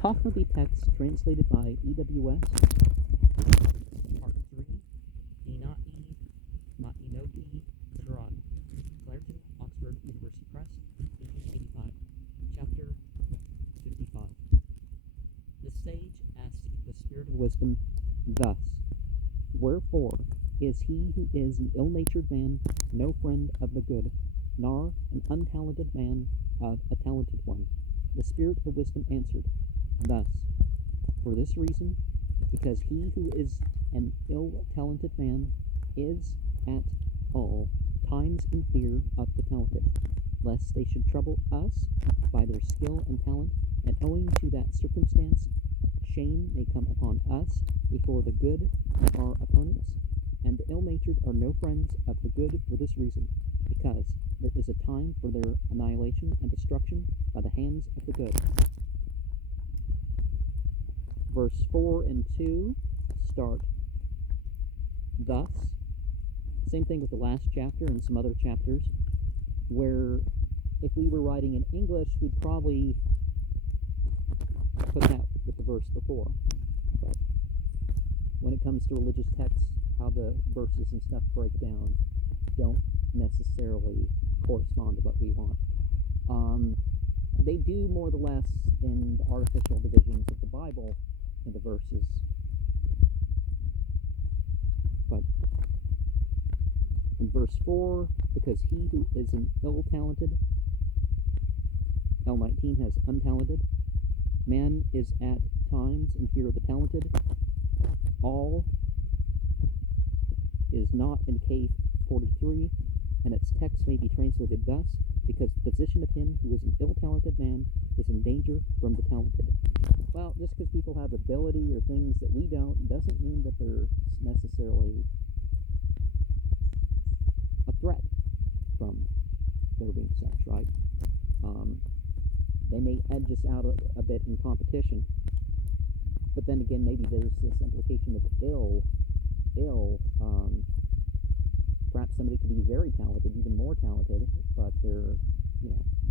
Pahlavi text translated by EWS, Part 3, Dinai Mainogi Khirad, Clareton, Oxford University Press, 1885, Chapter 55. The sage asked the spirit of wisdom thus, Wherefore is he who is an ill-natured man no friend of the good, nor an untalented man of a talented one? The spirit of wisdom answered thus, For this reason, because he who is an ill-talented man is at all times in fear of the talented, lest they should trouble us by their skill and talent, and owing to that circumstance, shame may come upon us before the good and our opponents, and the ill-natured are no friends of the good for this reason, because there is a time for their annihilation and destruction by the hands of the good. Verse 4 and 2 start thus. Same thing with the last chapter and some other chapters, where if we were writing in English, we'd probably put that with the verse before. But when it comes to religious texts, how the verses and stuff break down don't necessarily correspond to what we want. They do more or less in the artificial divisions of the Bible in the verses. But in verse 4, because he who is an ill-talented, L19 has untalented, man is at times in fear of the talented, all is not in K43, and its text may be translated thus, because the position of him who is an ill-talented man is in danger from the talented. Well, just because people have ability or things that we don't, doesn't mean that they're necessarily a threat from there being such, right? They may edge us out a bit in competition, but then again, maybe there's this implication of ill. Perhaps somebody could be very talented, even more talented, but they're,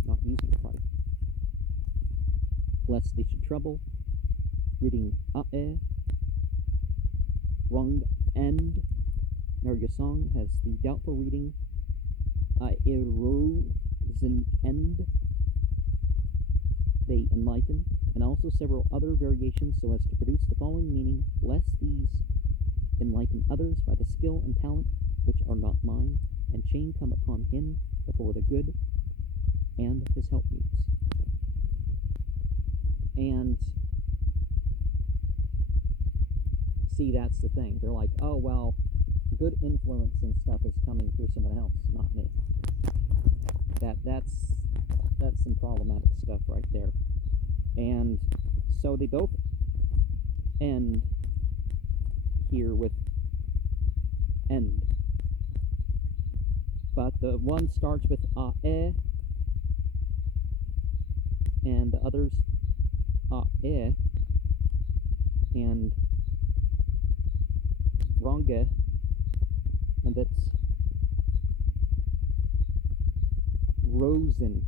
not using it right. Lest they should trouble. Reading Ae, Rung End. Nargasong has the doubtful reading Aerozen End. They enlighten, and also several other variations so as to produce the following meaning, lest these enlighten others by the skill and talent which are not mine, and shame come upon him before the good and his helpmeets. And see, that's the thing. They're like, oh, well, good influence and stuff is coming through someone else, not me. That's some problematic stuff right there. And so they both end here with end. But the one starts with Ae, and the others Ae, and Ronge, and that's Rosen.